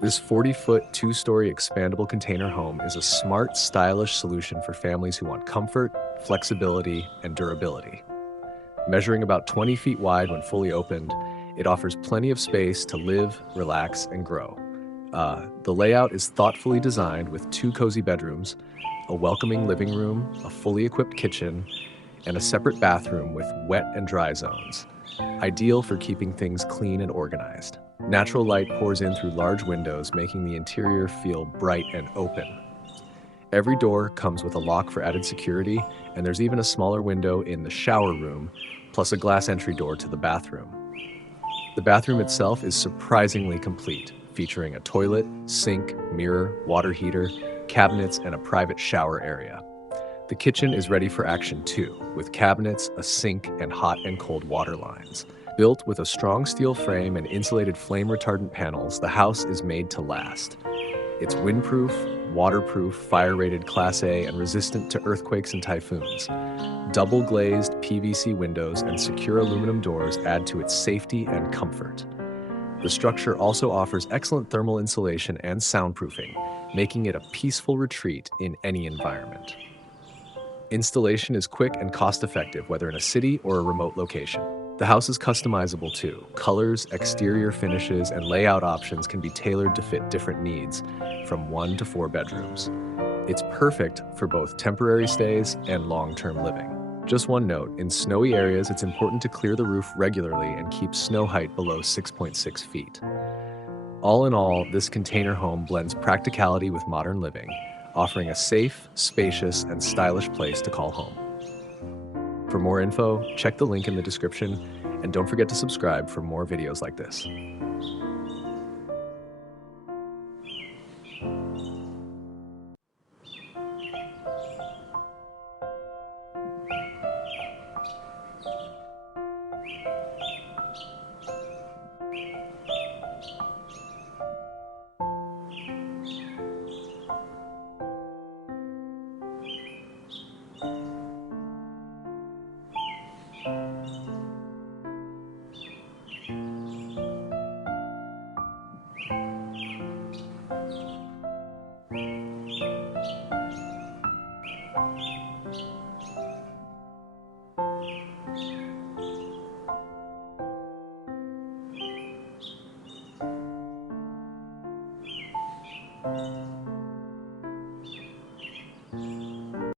This 40-foot, two-story expandable container home is a smart, stylish solution for families who want comfort, flexibility, and durability. Measuring about 20 feet wide when fully opened, it offers plenty of space to live, relax, and grow. The layout is thoughtfully designed with two cozy bedrooms, a welcoming living room, a fully equipped kitchen, and a separate bathroom with wet and dry zones, ideal for keeping things clean and organized. Natural light pours in through large windows, making the interior feel bright and open. Every door comes with a lock for added security, and there's even a smaller window in the shower room, plus a glass entry door to the bathroom. The bathroom itself is surprisingly complete, featuring a toilet, sink, mirror, water heater, cabinets, and a private shower area. The kitchen is ready for action too, with cabinets, a sink, and hot and cold water lines. Built with a strong steel frame and insulated flame-retardant panels, the house is made to last. It's windproof, waterproof, fire-rated Class A, and resistant to earthquakes and typhoons. Double-glazed PVC windows and secure aluminum doors add to its safety and comfort. The structure also offers excellent thermal insulation and soundproofing, making it a peaceful retreat in any environment. Installation is quick and cost-effective, whether in a city or a remote location. The house is customizable too. Colors, exterior finishes, and layout options can be tailored to fit different needs, from 1 to 4 bedrooms. It's perfect for both temporary stays and long-term living. Just one note, in snowy areas, it's important to clear the roof regularly and keep snow height below 6.6 feet. All in all, this container home blends practicality with modern living, offering a safe, spacious, and stylish place to call home. For more info, check the link in the description, and don't forget to subscribe for more videos like this.